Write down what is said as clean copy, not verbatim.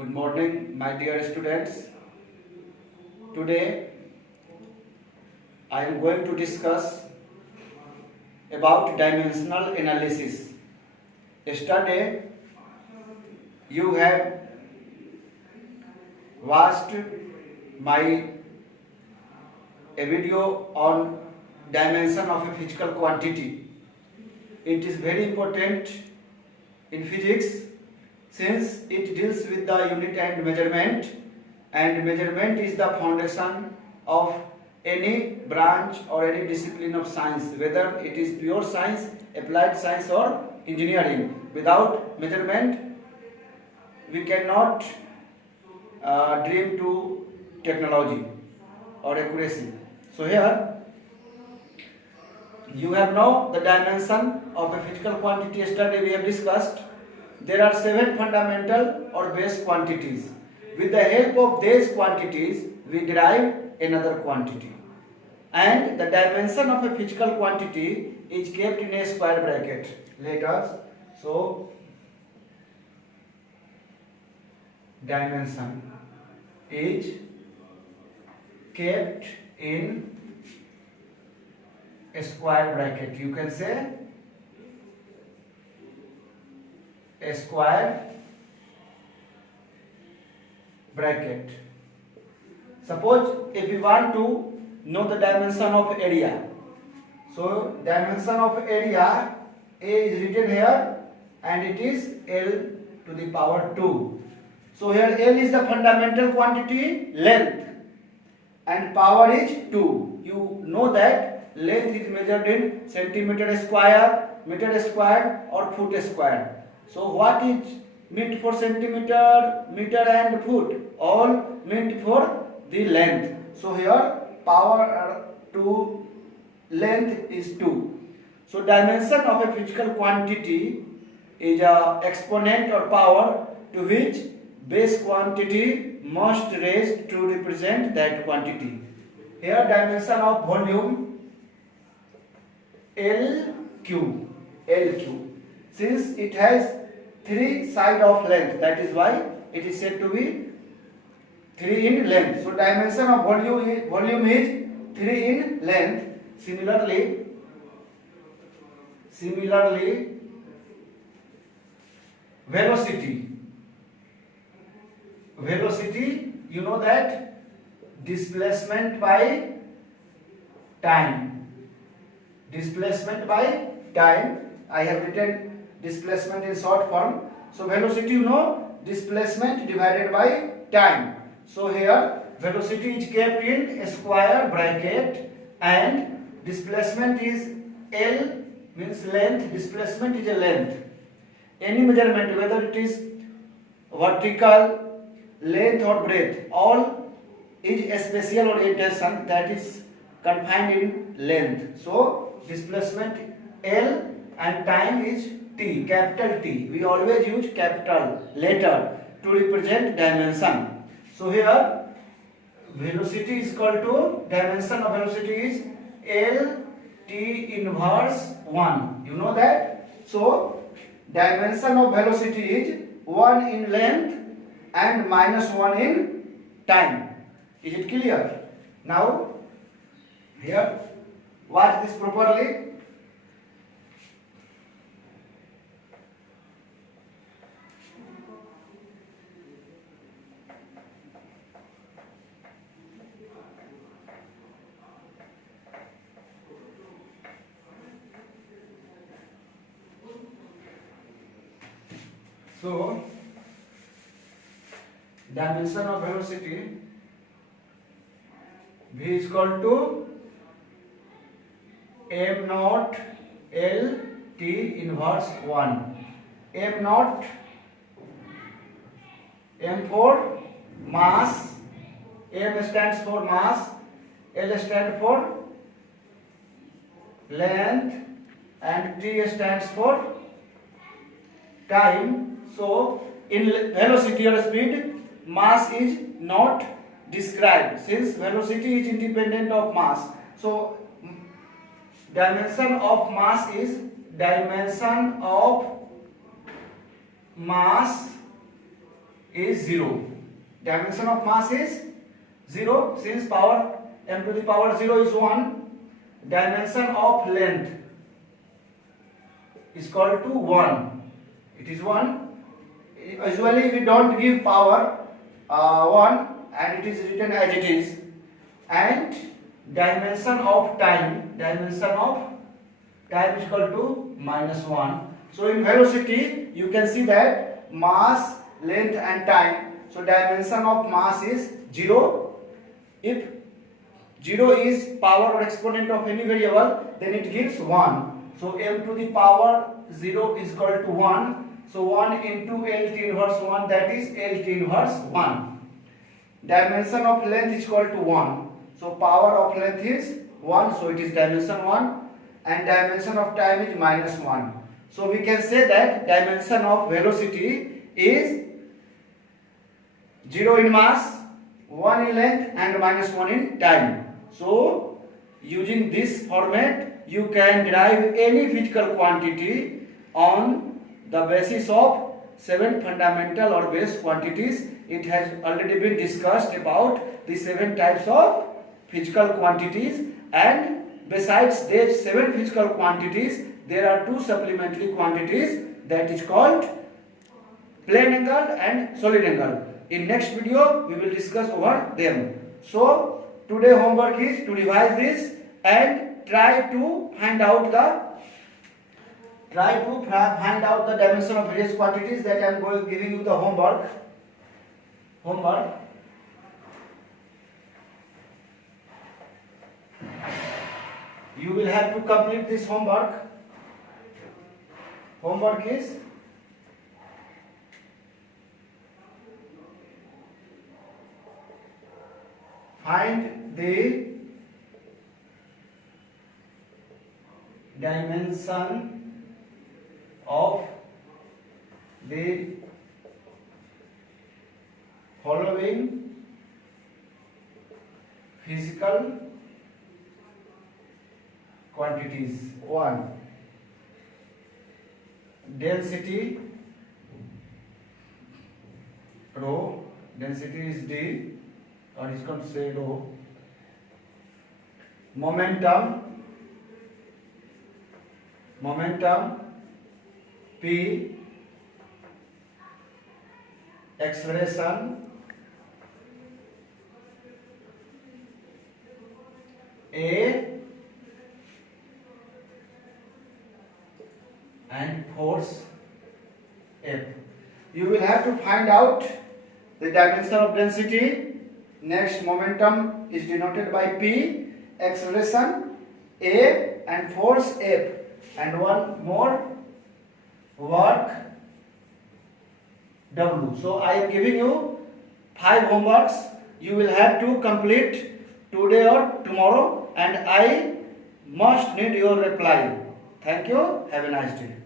Good morning, my dear students. Today I am going to discuss about dimensional analysis. Yesterday you have watched my a video on dimension of a physical quantity. It is very important in physics since it deals with the unit and measurement is the foundation of any branch or any discipline of science, whether it is pure science, applied science or engineering. Without measurement we cannot dream to technology or accuracy. So here you have now the dimension of a physical quantity. Yesterday we have discussed there are 7 fundamental or base quantities. With the help of these quantities we derive another quantity, and the dimension of a physical quantity is kept in a square bracket. Let us so dimension is kept in a square bracket. You can say a square bracket. Suppose if we want to know the dimension of area, so dimension of area A is written here and it is L to the power 2. So here L is the fundamental quantity, length, and power is 2. You know that length is measured in centimeter square, meter square or foot square. So what is meant for centimeter, meter and foot? All meant for the length. So here power to length is 2. So dimension of a physical quantity is a exponent or power to which base quantity must raise to represent that quantity. Here dimension of volume LQ. Since it has 3 sides of length, that is why it is said to be 3 in length. So dimension of volume is 3 in length. Similarly velocity, you know that displacement by time. I have written displacement in short form. So velocity, you know, displacement divided by time. So here velocity is kept in a square bracket and displacement is L, means length. Displacement is a length. Any measurement, whether it is vertical, length or breadth, all is a spatial orientation that is confined in length. So displacement L and time is T, capital T. We always use capital letter to represent dimension. So here velocity is equal to, dimension of velocity is L T inverse 1. You know that? So dimension of velocity is 1 in length and minus 1 in time. Is it clear? Now here watch this properly. So dimension of velocity V is equal to m naught L T inverse 1. M naught, M for mass, M stands for mass, L stands for length and T stands for time. So in velocity or speed, mass is not described since velocity is independent of mass. So dimension of mass is dimension of mass is 0. Dimension of mass is 0 since power m to the power 0 is 1. Dimension of length is called to 1. It is 1. Usually we don't give power 1 and it is written as it is. And dimension of time is equal to -1. So in velocity you can see that mass, length and time. So dimension of mass is 0. If 0 is power or exponent of any variable, then it gives 1. So m to the power 0 is equal to 1. So 1 into L T inverse 1, that is L T inverse 1. Dimension of length is equal to 1. So power of length is 1, so it is dimension 1. And dimension of time is -1. So we can say that dimension of velocity is 0 in mass, 1 in length and -1 in time. So using this format you can derive any physical quantity on the basis of 7 fundamental or base quantities. It has already been discussed about the 7 types of physical quantities, and besides these 7 physical quantities there are 2 supplementary quantities, that is called plane angle and solid angle. In next video we will discuss over them. So today homework is to revise this and try to find out the dimension of various quantities. That I am giving you the homework. You will have to complete this homework. Homework is find the dimension of the following physical quantities. 1. Density rho, density is D, or is called say rho. Momentum P. Acceleration A. And force F. You will have to find out the dimension of density. Next, momentum is denoted by P, acceleration A and force F. And one more, work W. So I am giving you 5 homeworks. You will have to complete today or tomorrow, and I must need your reply. Thank you. Have a nice day.